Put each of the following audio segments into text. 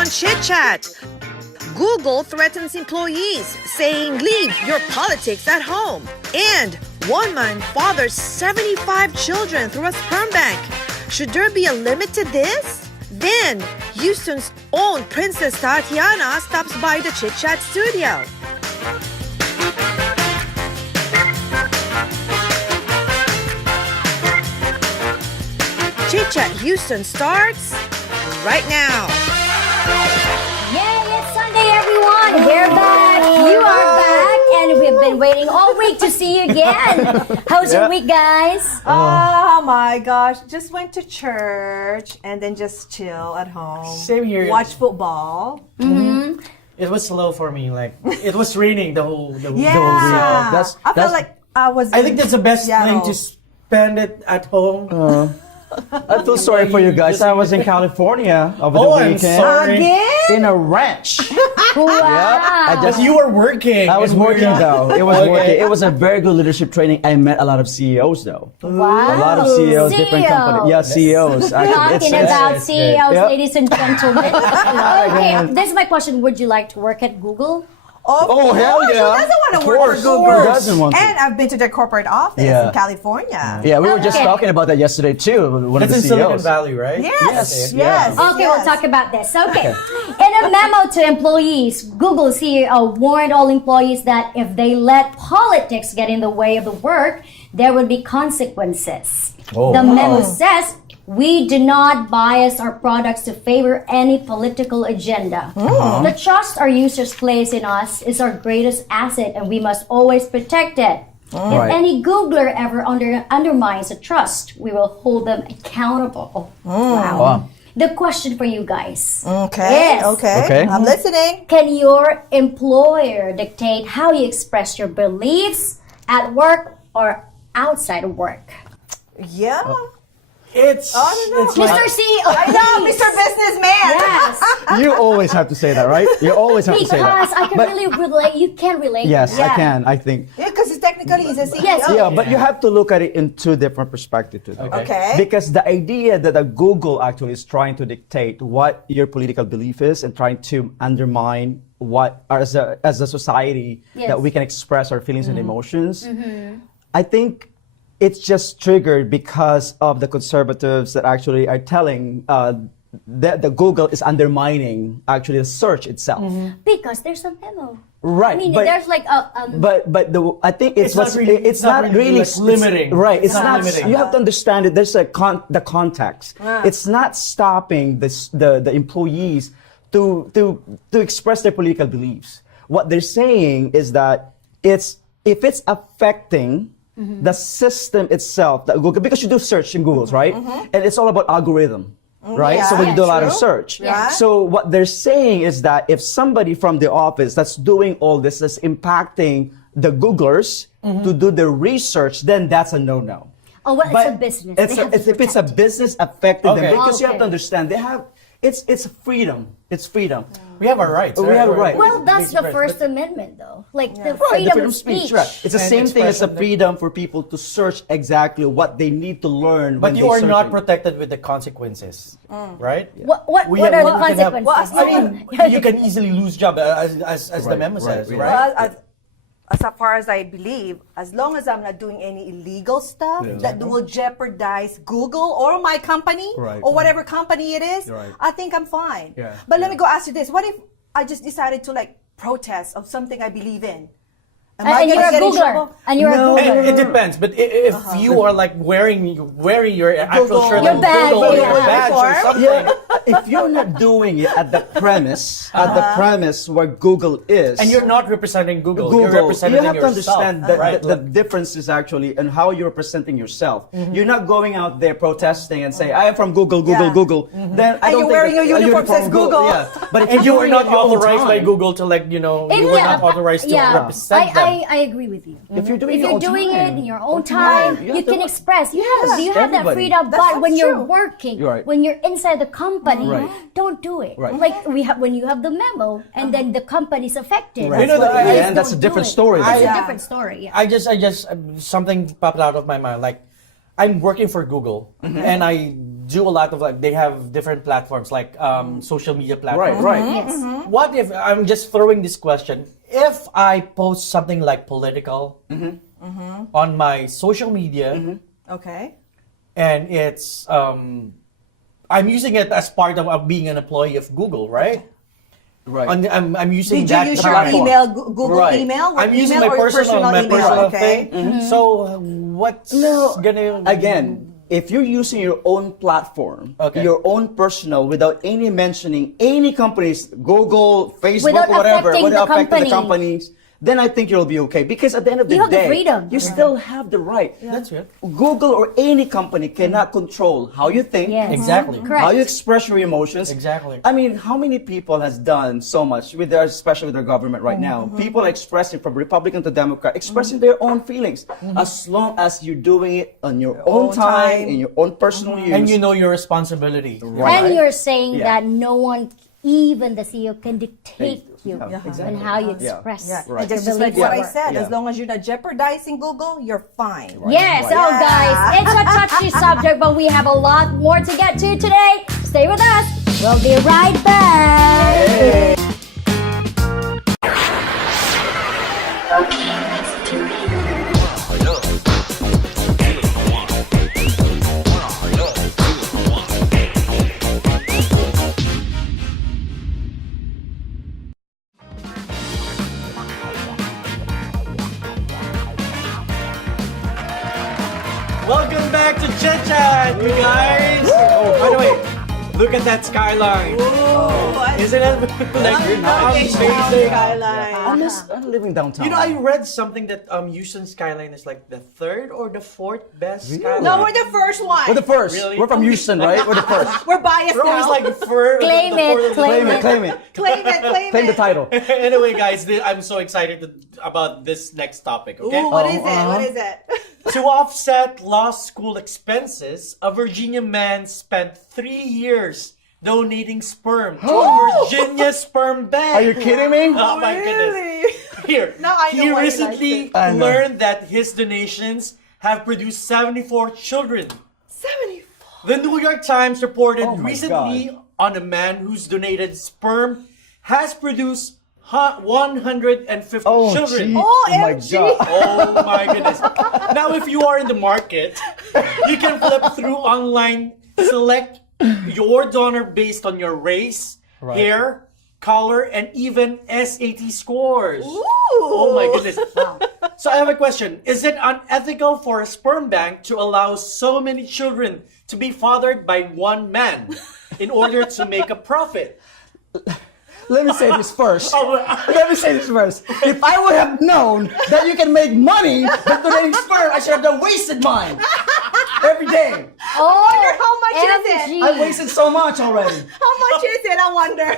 on Chit Chat. Google threatens employees, saying leave your politics at home. And one man fathers 75 children through a sperm bank. Should there be a limit to this? Then, Houston's own Princess Tatiana stops by the Chit Chat studio. Chit Chat Houston starts right now. Yay, it's Sunday, everyone. We're back. You are back. And we've been waiting all week to see you again. How's your week, guys? Oh my gosh. Just went to church and then just chill at home. Same here. Watch football. Mm-hmm. It was slow for me. Like it was raining the whole week. I felt like I think that's the best thing to spend it at home. I feel sorry for you guys. I was in California over the I'm weekend. sorry. Again? In a ranch. Wow. You were working. I was working though. It was working. It was a very good leadership training. I met a lot of CEOs though. Wow. A lot of CEOs, different companies. Yeah, CEOs. Talking about CEOs, Yep. ladies and gentlemen. Okay, this is my question. Would you like to work at Google? Oh, hell yeah. Who doesn't want to Of work course. for Google? Who doesn't want to? And I've been to their corporate office in California. Yeah, we were just Okay. talking about that yesterday too. One It's of in the Silicon CEOs. Valley, right? Yes. Okay, we'll talk about this. Okay. In a memo to employees, Google CEO warned all employees that if they let politics get in the way of the work, there would be consequences. The memo says, we do not bias our products to favor any political agenda. The trust our users place in us is our greatest asset and we must always protect it. If any Googler ever undermines the trust, we will hold them accountable. Wow. The question for you guys. Okay. Yes. Okay. I'm listening. Can your employer dictate how you express your beliefs at work or outside of work? Yeah. It's Mr. CEO. I know, Mr. Businessman. Yes. You always have to say that, right? You always have to say that. Because I can really relate. You can relate. Yes, Yeah. I can. I think. Yeah, because technically he's a CEO. Yes. Yeah, but you have to look at it in two different perspectives. Too, though. Okay. Because the idea that Google actually is trying to dictate what your political belief is and trying to undermine what as a society that we can express our feelings and emotions. I think it's just triggered because of the conservatives that actually are telling that the Google is undermining actually the search itself. Because there's a memo. Right. I mean, but, there's like a. I think it's not really like limiting. Right. It's not limiting. You have to understand it. There's the context. It's not stopping the employees to express their political beliefs. What they're saying is that if it's affecting the system itself, that Google, because you do search in Google's, right? And it's all about algorithm, right? Yeah, so when you do a lot of true. search. Yeah. So what they're saying is that if somebody from the office that's doing all this is impacting the Googlers to do the research, then that's a no-no. Oh, well, it's a business. If it's a business affecting them, because you have Okay. to understand, it's freedom. It's freedom. We have our rights. We have a right. Well, that's the Express, First but- Amendment, though. Like the Right, freedom the freedom of speech. right. It's the And same thing as the expression. freedom for people to search exactly what they need to learn. But when you they are not searching. protected with the consequences, right? What are the consequences? I mean, you can easily lose job, as the memo says, right? Well, as far as I believe, as long as I'm not doing any illegal stuff that will jeopardize Google or my company or whatever company it is, I think I'm fine. Yeah. But let me go ask you this. What if I just decided to protest of something I believe in? Am I And you're gonna a get in Googler. trouble? And you're a Googler. It depends, but if you are like wearing your actual Google. shirt Your and badge, Google, yeah. your badge or something, Yeah, if you're not doing it at the premise where Google is, and you're not representing Google, you're Google, representing you have to yourself, understand that right? the difference is actually in how you're representing yourself. You're not going out there protesting and say, I am from Google, Google. Then I And don't you're think wearing that- your a uniform says Google. Yeah. But if And you you're were doing not it your own authorized by time- Google to you were not authorized to represent them. I agree with you. If you're doing If it you're all doing time, it in your own time, you have you the can right. express. You have that everybody. freedom. That's But when you're true. working, You're right. when you're inside the company, Right. don't do it. Right. Like when you have the memo and then the company's affected. Right. You know, And that's a different story. That's Yeah. a different story. Yeah. I just something popped out of my mind. Like, I'm working for Google, and I do a lot of like they have different platforms like social media platforms. Right. Yes. What if I'm just throwing this question? If I post something like political on my social media, Okay. and it's I'm using it as part of being an employee of Google, right? Right. And I'm using Did you that use your platform. email, Google Right. email? I'm using email my or your personal email? Okay. thing. So what's gonna Again, if you're using your own platform, Okay. your own personal, without any mentioning any companies, Google, Facebook, Without whatever, affecting without the affecting the company. companies, then I think you'll be okay. Because at the end of the You have the day, freedom. you still have the right. That's it. Google or any company cannot control how you think, Yes. Exactly. Correct. how you express your emotions. Exactly. I mean, how many people has done so much with their, especially with their government right now? People are expressing from Republican to Democrat, expressing their own feelings. As long as you're doing it on your own time, in your own personal use. And you know your responsibility. Right. And you're saying Yeah. that no one, even the CEO, can dictate you exactly. and how you Yeah. express Yeah. Right. Just your like beliefs what at I work. said, Yeah. as long as you're not jeopardizing Google, you're fine. Yes, oh guys, it's a touchy subject, but we have a lot more to get to today. Stay with us. We'll be right back. Welcome back to Chit Chat, you guys. Oh, by the way, look at that skyline. Isn't it like amazing? I'm living downtown. You know, I read something that Houston skyline is like the third or the fourth best skyline. No, we're the first one. We're the first. Really? We're from Houston, right? We're the first. We're biased We're always now. like first. Claim it, claim Claim it, claim it. claim it, claim Claim it. the title. Anyway, guys, I'm so excited about this next topic. Okay. Ooh, what is it? What is it? To offset law school expenses, a Virginia man spent 3 years donating sperm to a Virginia sperm bank. Are you kidding me? Oh my goodness. Here, Now I know he why he recently likes I know. learned that his donations have produced 74 children. 74. The New York Times reported Oh my recently on a man whose donated sperm has produced 150 Oh, children. gee. Oh my OMG. God. Oh my goodness. Now, if you are in the market, you can flip through online, select your donor based on your race, hair, color, and even SAT scores. Oh my goodness. So I have a question. Is it unethical for a sperm bank to allow so many children to be fathered by one man in order to make a profit? Let me say this first. Oh, Let me say this first. If I would have known that you can make money by donating sperm, I should have done wasted mine every day. Oh, wonder how much is it? MG. I wasted so much already. How much is it? I wonder.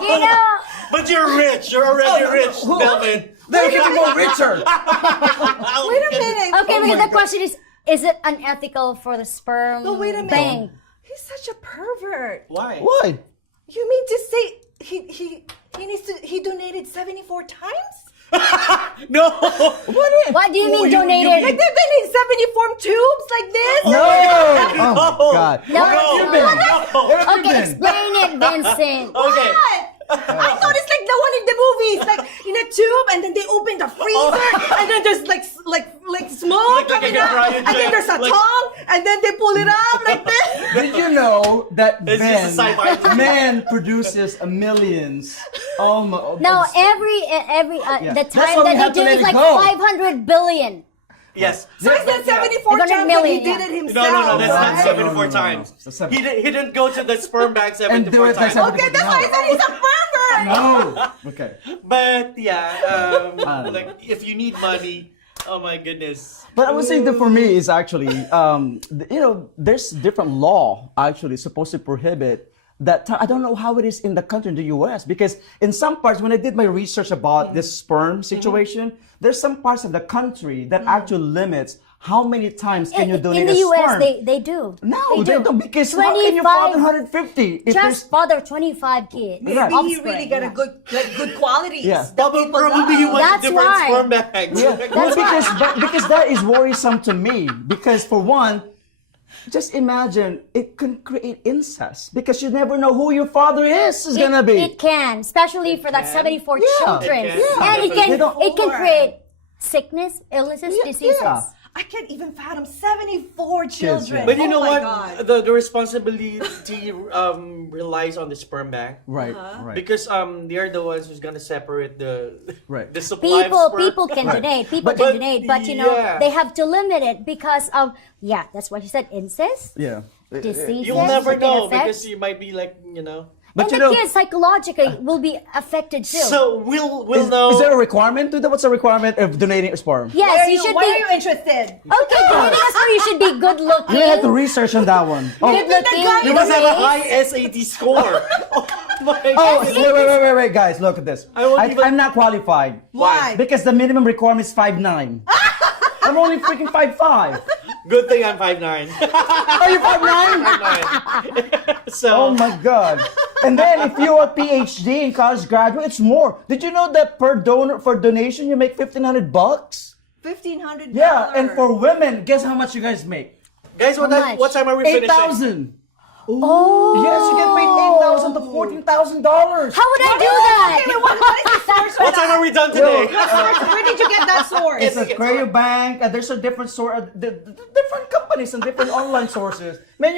You know, But you're rich. You're already rich, Delvin. They're getting more richer. Wait a minute. okay, my but the God. question is it unethical for the sperm No, wait a minute. bank? He's such a pervert. Why? Why? You mean to say he donated 74 times? No. What do you mean Like donated? they've been in 74 tubes like this? No! Oh, No. God. No, No. Okay, explain it, Vincent. Okay. What? I thought it's like the one in the movies, like in a tube, and then they open the freezer, and then there's like smoke Like coming a out, cryogenic, and then there's a like- tongue, and then they pull it up like this. Did you know that It's just a sci-fi movie. men produces millions? No, every Yeah. the That's time why we that have they to do let is it like go. 500 billion. Yes. So it's that 74 100 times that he million, did yeah. it No, himself. no, that's not right? 74 No. times. It's 7. He didn't go to the sperm bank And do 74 it like times. 74. Okay, that's why I said he's a pervert. No. Okay. But yeah, know. like if you need money, oh my goodness. But I was saying that for me is actually, there's different law actually supposed to prohibit that. I don't know how it is in the country in the U.S. because in some parts, when I did my research about this sperm situation, there's some parts of the country that actually limits how many times can you donate In the a US, sperm. they do. No, they don't because how can you father 150 if there's Just father 25 kids. Maybe Right. he really got a good qualities. Yeah. that people Probably he love. went to That's different why. sperm banks. Yeah, well, because that is worrisome to me. Because for one, just imagine it can create incest because you never know who your father is gonna be. It can, especially for that 74 children. It can. And it can create sickness, illnesses, diseases. Yeah. I can't even fathom 74 children. But you know my what? God. The responsibility relies on the sperm bank. Right. Because they are the ones who's gonna separate the Right. the supply of sperm. People can donate. People But- can donate, but you know yeah. they have to limit it because of that's what he said, incest, Yeah. diseases. You'll never that can know affect. because you might be like, But And the kids psychologically will be affected too. So we'll know. Is there a requirement to that? What's the requirement of donating sperm? Yes, you should Why be. are you interested? Okay, donating a sperm, you should be good looking. You have to research on that one. Oh, Good looking. You must have a high SAT score. Oh my oh God. wait, guys, look at this. won't even- I'm not qualified. Why? Because the minimum requirement is 5'9". I'm only freaking 5'5". Good thing I'm 5'9". Are you 5'9"? So Oh my God. And then if you're a PhD in college graduate, it's more. Did you know that for donation you make $1,500? $1,500. Yeah, and for women, guess how much you guys make? guys, How much? what time are we finishing? 8,000. Oh, Yes, you get paid $8,000 to $14,000. how would I do that? What is the source for What time are that? we done today? Where did you get that source? It's a Creo Bank. There's a different source, different companies and different online sources. Man,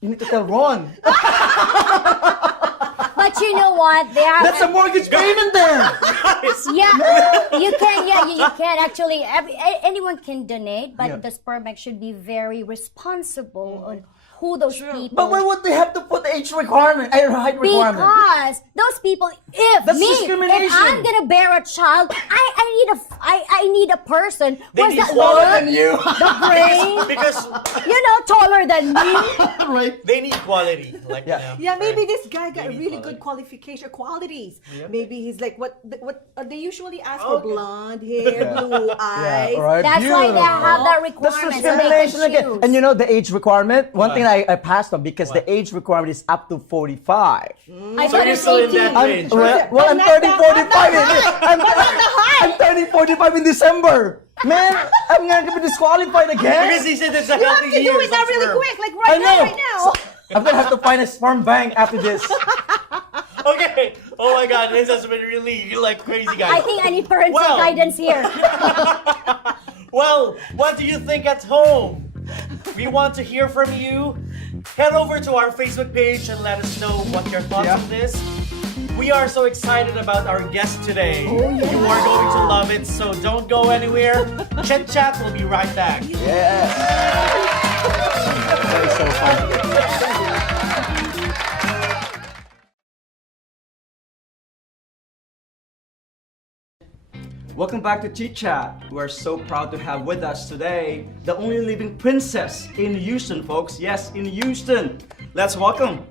you need to tell Ron. But you know what? They are. That's a mortgage payment there. Yeah, you can. Yeah, you can actually. Anyone can donate, but Yeah. the sperm bank should be very responsible on who those people. But why would they have to put age requirement, height requirement? Because those people, if That's me, if discrimination. I'm gonna bear a child, I need a person They who's need that taller lower, than you. the brain, Because taller than me. Right. they need quality. Like Yeah. Yeah, maybe this guy got Maybe really quality. good qualities. Maybe he's like what they usually ask for: Okay. blonde hair, blue eyes. Right. That's why they have that That's requirement. So they discrimination can again. choose. And you know the age requirement? One thing I passed on because the age requirement is up to 45. I So thought you're it's still in 18. that range. Well, I'm But turning not 45. the I'm turning 45 in December. Man, I'm going to be disqualified again. Because he said it's a You have healthy to do year. it now really quick, like I know. right now. So, I'm going to have to find a sperm bank after this. Okay. Oh my God, this has been really crazy, guys. I think I need parental Well. guidance here. Well, what do you think at home? We want to hear from you. Head over to our Facebook page and let us know what your thoughts on this. We are so excited about our guest today. You are going to love it, so don't go anywhere. Chit Chat will be right back. Yes. That is so fun. Welcome back to Chit Chat. We're so proud to have with us today the only living princess in Houston, folks. Yes, in Houston. Let's welcome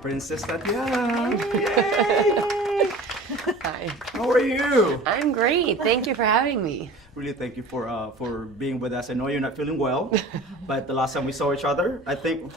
Princess Tatiana. Yay! Hi. How are you? I'm great. Thank you for having me. Really thank you for being with us. I know you're not feeling well, but the last time we saw each other, I think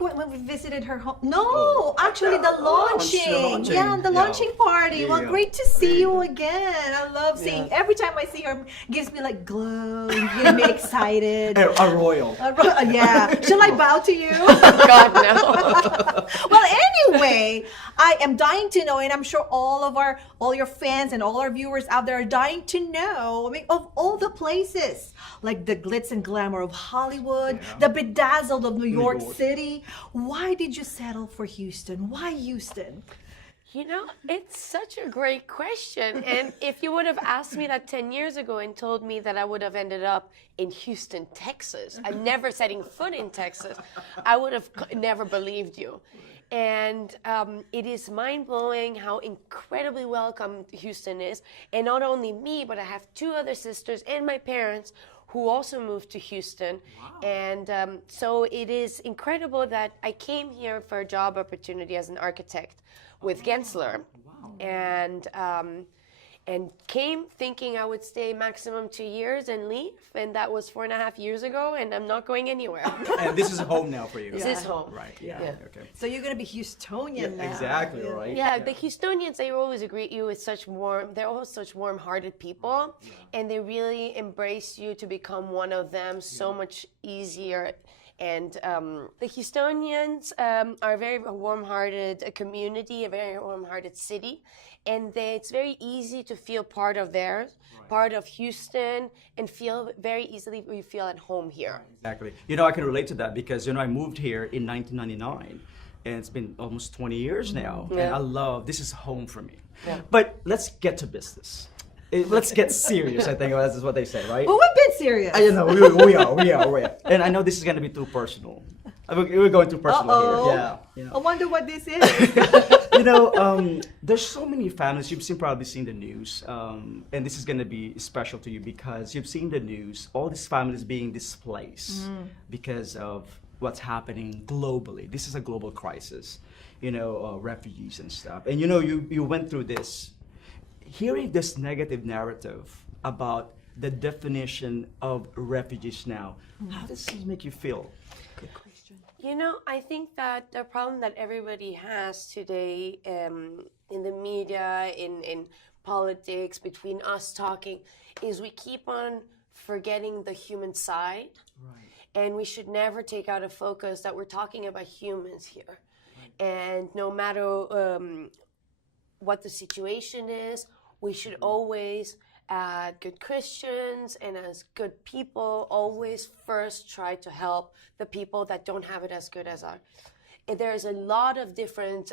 when we visited her home. No, actually the launching. Yeah, the launching party. Well, great to see you again. I love seeing every time I see her, gives me like glow, get me excited. a royal. Yeah. Shall I bow to you? God, no. Well, anyway, I am dying to know, and I'm sure all your fans and all our viewers out there are dying to know. I mean, of all the places, like the glitz and glamour of Hollywood, the bedazzled of New York City. Why did you settle for Houston? Why Houston? You know, it's such a great question. And if you would have asked me that 10 years ago and told me that I would have ended up in Houston, Texas, I'm never setting foot in Texas, I would have never believed you. And it is mind-blowing how incredibly welcome Houston is. And not only me, but I have two other sisters and my parents who also moved to Houston. Wow. And so it is incredible that I came here for a job opportunity as an architect with Gensler. Wow. And came thinking I would stay maximum 2 years and leave. And that was 4.5 years ago, and I'm not going anywhere. And this is home now for you. This is home. Right. Yeah. Okay. So you're gonna be Houstonian now. Exactly. Right. Yeah, the Houstonians, they always greet you with they're always such warm-hearted people, and they really embrace you to become one of them so much easier. And the Houstonians are a very warm-hearted community, a very warm-hearted city, and it's very easy to feel part of theirs, part of Houston, and feel very easily we feel at home here. Exactly. You know, I can relate to that because, you know, I moved here in 1999 and it's been almost 20 years now. And I love, this is home for me. But let's get to business. Let's get serious, I think that's what they say, right? Well, we've been serious. You know, we are. And I know this is going to be too personal. We're going too personal here. Yeah. You know. I wonder what this is. You know, there's so many families. You've probably seen the news, and this is going to be special to you because you've seen the news. All these families being displaced because of what's happening globally. This is a global crisis. You know, refugees and stuff. And you know, you went through this. Hearing this negative narrative about the definition of refugees now, how does this make you feel? Good question. You know, I think that the problem that everybody has today in the media, in politics, between us talking, is we keep on forgetting the human side. Right. And we should never take out of focus that we're talking about humans here. Right. And no matter what the situation is, we should always, as good Christians and as good people, always first try to help the people that don't have it as good as us. There's a lot of different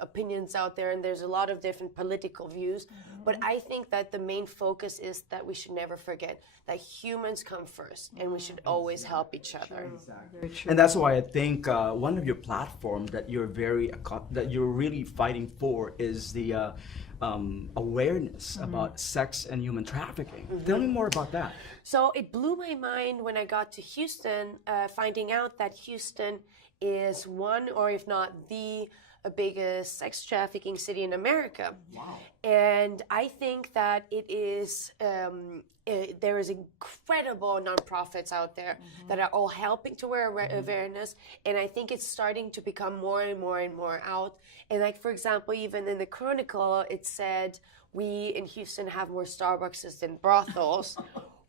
opinions out there, and there's a lot of different political views. But I think that the main focus is that we should never forget that humans come first, and we should always help each other. Exactly. And that's why I think one of your platforms that you're really fighting for is the awareness about sex and human trafficking. Tell me more about that. So it blew my mind when I got to Houston, finding out that Houston is one, or if not the biggest sex trafficking city in America. Wow. And I think that it is, there is incredible nonprofits out there that are all helping to wear awareness. And I think it's starting to become more and more and more out. And like, for example, even in the Chronicle, it said, we in Houston have more Starbucks than brothels.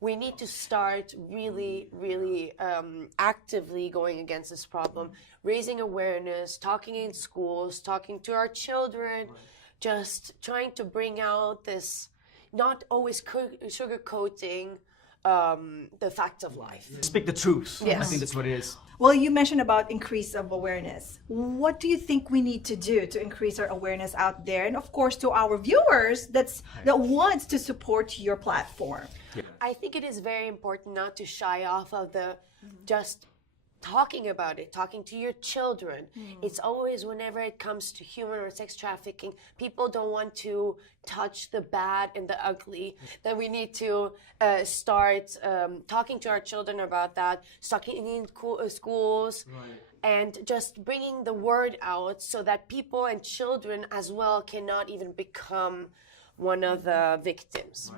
We need to start really, really actively going against this problem, raising awareness, talking in schools, talking to our children, just trying to bring out this, not always sugarcoating the fact of life. Speak the truth. Yes. I think that's what it is. Well, you mentioned about increase of awareness. What do you think we need to do to increase our awareness out there? And of course, to our viewers that wants to support your platform. Yeah. I think it is very important not to shy off of the just talking about it, talking to your children. It's always, whenever it comes to human or sex trafficking, people don't want to touch the bad and the ugly. Then we need to start talking to our children about that, talking in schools, and just bringing the word out so that people and children as well cannot even become one of the victims.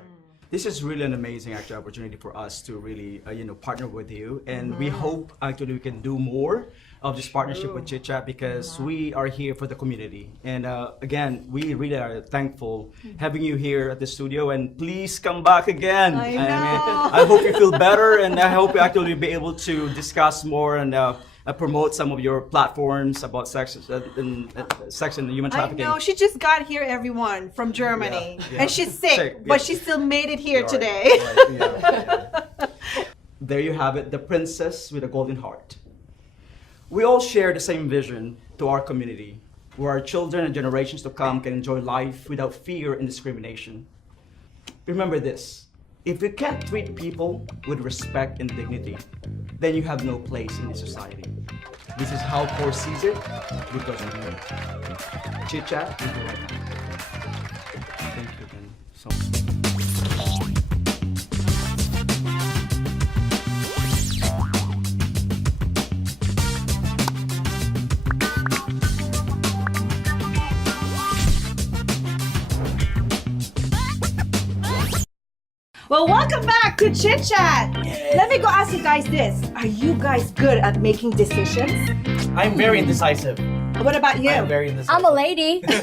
This is really an amazing actually opportunity for us to really partner with you, and we hope actually we can do more of this partnership with Chit Chat because we are here for the community. And again, we really are thankful having you here at the studio, and please come back again. I know. I hope you feel better, and I hope you actually be able to discuss more and promote some of your platforms about sex and human trafficking. I know, she just got here, everyone, from Germany. Yeah. And she's sick, but she still made it here today. There you have it, the princess with a golden heart. We all share the same vision to our community, where our children and generations to come can enjoy life without fear and discrimination. Remember this, if you can't treat people with respect and dignity, then you have no place in this society. This is how Core sees it, because of you. Chit Chat, we'll be right back. Thank you again so much. Well, welcome back to Chit Chat. Let me go ask you guys this. Are you guys good at making decisions? I'm very indecisive. What about you? I'm very indecisive. I'm a lady. Wait.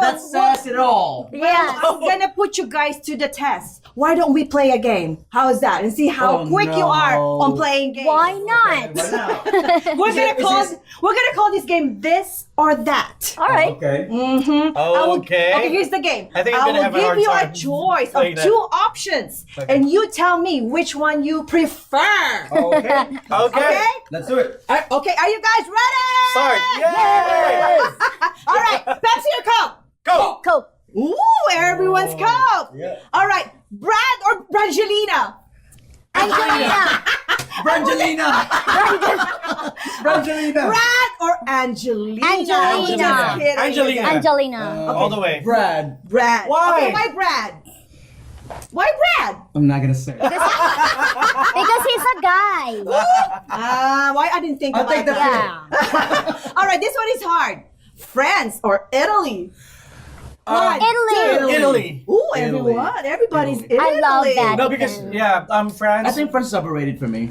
That says it all. Yeah. I'm gonna put you guys to the test. Why don't we play a game? How's that? And see how Oh, quick you are no. on playing games. Why not? We're gonna call this game This or That. All right. Okay. Okay. Here's the game. I think I'm gonna will have a give hard you a time choice of playing that. 2 options, Okay. and you tell me which one you prefer. Okay. Okay. Let's do it. Okay, are you guys ready? Start. Yay! All right, Pepsi or Coke? Go. Cool. Ooh, everyone's Coke. Yeah. All right, Brad or Brangelina? Angelina. Brangelina. Brangelina. Brad or Angelina? Angelina. Just kidding. Angelina. Angelina. All the way. Brad. Brad. Why? Okay, why Brad? Why Brad? I'm not gonna say. Because he's a guy. Why I didn't think I'll about take the that. Yeah. All right, this one is hard. France or Italy? One, Italy. Italy. Ooh, Italy. everybody's Italy. I love that. No, because France. I think France is overrated for me.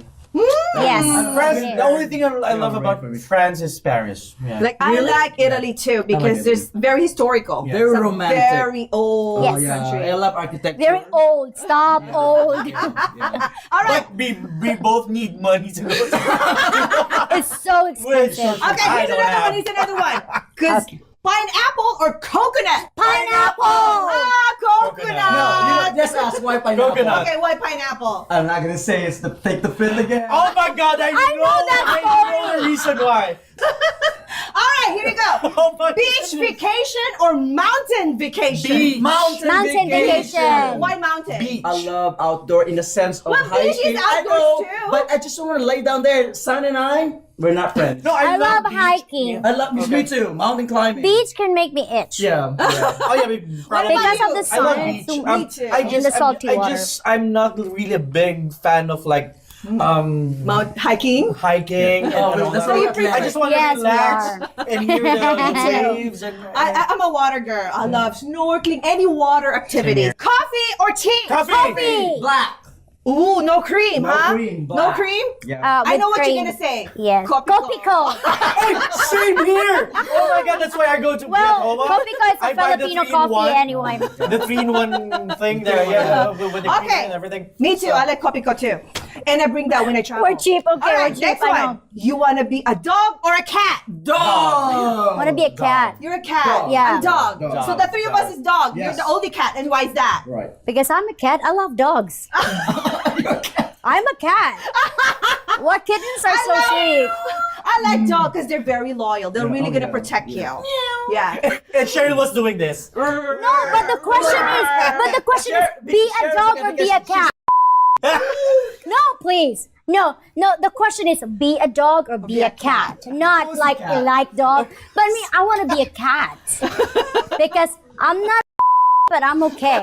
Yes. France. Yeah. The only thing I love about for me. France is Paris. Yeah. Like I like Italy too because Italy. it's very historical. Very It's a romantic. Very old Yes. country. I love architecture. Very old. Stop. Old. All right. But we both need money to go. It's so expensive. Okay, I here's don't another have- one. Here's another one. Because pineapple or coconut? Pineapple. Coconut. No, just ask why pineapple. Coconut. Okay, why pineapple? I'm not gonna say it's to take the fifth again. Oh my God! I know that the reason why. All right, here we go. Oh my Beach goodness. vacation or mountain vacation? Beach. Mountain vacation. Why mountain? Beach. I love outdoor in the sense of Well, beach hiking. is I outdoors know, too. but I just want to lay down there. Son and we're not friends. No, I love beach. hiking. I love me too. Mountain climbing. Beach can make me itch. Yeah. Oh yeah, probably. Because of the I I love sun. beach. Me too. I just, the salty water. I'm not really a big fan of like Mount hiking? hiking. And Oh, all that's that. what you I prefer. just want Yes, to we relax and hear the waves. And, I'm a water girl. I love snorkeling, any water activity. here. Coffee or tea? Coffee. Black. Ooh, no cream, No huh? cream, No black. cream? Yeah. I With know what cream. you're gonna say. Yes. Copico. Copico. Hey, same here. Oh my God, that's why I go to Well, Oklahoma. Copico is I a buy the Filipino 3-in-1. coffee anyway. The 3-in-1 thing there, with the cream Okay. and everything. Me too. I like Copico too. And I bring that when I travel. We're cheap, okay, All right, we're cheap, next I one. know. You wanna be a dog or a cat? Dog. I want to be a cat. You're a cat. Dog. Yeah. I'm dog. Dog. So the three of us is dog. You're Yes. the only cat. And why is that? Right. Because I'm a cat. I love dogs. I'm a cat. What kittens are so sweet. I like dog because they're very loyal. They're really gonna protect you. Yeah. And Cheryl was doing this. No, but the question is, be a dog or be a cat? No, please. No, the question is be a dog or be a cat. Not Who's a like cat? like dog. But me, I want to be a cat. Because I'm not but I'm okay.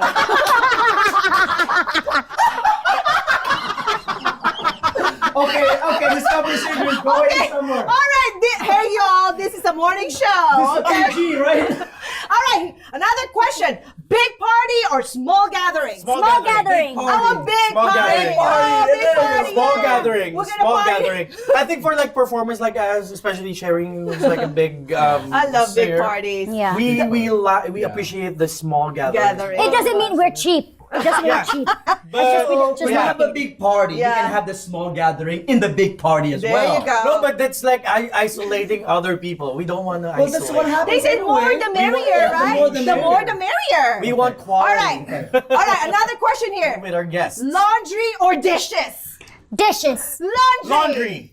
Okay, this conversation is going somewhere. All right. Hey, y'all. This is a morning show. This is PG, right? All right. Another question. Big party or small gathering? Small gathering. I'm a big Small party. gathering. Oh, big party. Small yeah. gathering. We're gonna Small party. gathering. I think for like performers like us, especially sharing is like a big. I love big singer. parties. Yeah. We appreciate the small gathering. It doesn't mean we're cheap. It doesn't mean we're cheap. But just When you have a big party, Yeah. you can have the small gathering in the big party as There well. you go. no, but that's like isolating other people. We don't want to Well, isolate. that's what happens. They said more anyway. the merrier, The right? more the The more merrier. the merrier. We want All quality. right. All right. Another question here. With our guests. Laundry or dishes? Dishes. Laundry.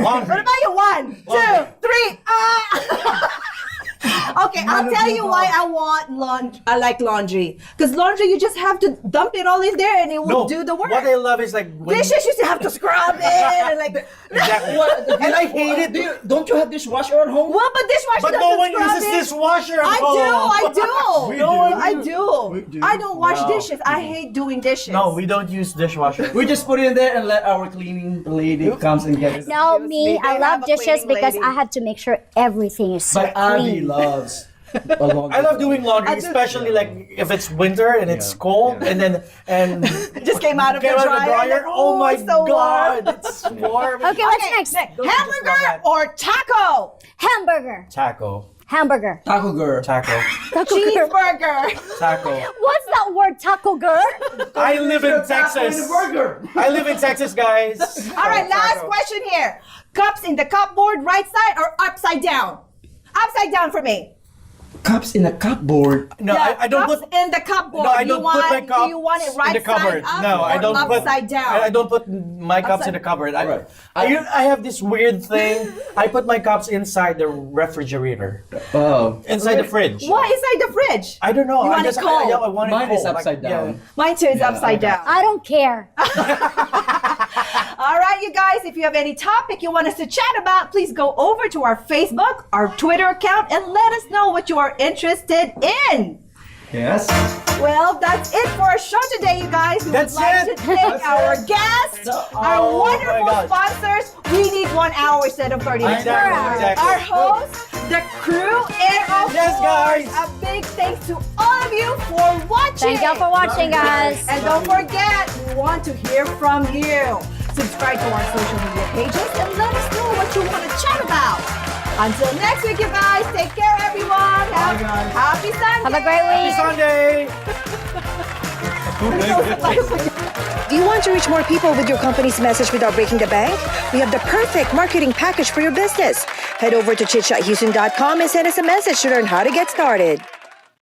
Laundry. What about you? 1, 2, 3. Okay, I'll tell you why I like laundry. Because laundry, you just have to dump it all in there and it will do the work. What I love is like when Dishes, you still have to scrub it and like. Exactly. And I hate it. Don't you have dishwasher at home? Well, but dishwasher But doesn't no one scrub uses it. dishwasher at I home. do. We No, do. I do. We do. I don't wash No. dishes. I hate doing dishes. No, we don't use dishwasher. We just put it in there and let our cleaning lady comes and get it. No, Excuse me, me, I they love have a dishes cleaning because lady. I have to make sure everything is so But Abby clean. loves I love doing laundry, especially like if it's winter and it's cold, and It just came out of the came out of the dryer. dryer. Oh my it's so God, warm. it's warm. Okay, what's next? Hamburger or taco? Hamburger. Taco, Hamburger. Taco girl. taco, Taco girl. Cheeseburger. taco. What's that word, taco girl? I live in Taco in Texas. a burger. I live in Texas, guys. All right, last question here. Cups in the cupboard, right side or upside down? Upside down for me. Cups in a cupboard. No, Yeah, I don't cups put. in the cupboard. No, I don't put my cups Do you want it right in the cupboard. side up No, I or don't put. upside down? I don't put my cups in the cupboard. Right. I have this weird thing. I put my cups inside the refrigerator, Oh. inside the fridge. Why inside the fridge? I don't know. You I want it just, cold? I want it Mine is cold. upside down. Mine too is Yeah, upside okay. down. I don't care. All right, you guys, if you have any topic you want us to chat about, please go over to our Facebook, our Twitter account, and let us know what you are interested in. Yes. Well, that's it for our show today, you guys. We That's would like it. to thank our guests, our Oh, my wonderful God. sponsors. We need 1 hour instead of 30 minutes. Exactly. Our hosts, the crew, and of Yes, course, guys. a big thanks to all of you for watching. Thank y'all for watching, guys. And don't forget, we want to hear from you. Subscribe to our social media pages and let us know what you want to chat about. Until next week, you guys, take care, everyone. Happy Sunday. Have a great week. Sunday. Do you want to reach more people with your company's message without breaking the bank? We have the perfect marketing package for your business. Head over to chitchathouston.com and send us a message to learn how to get started.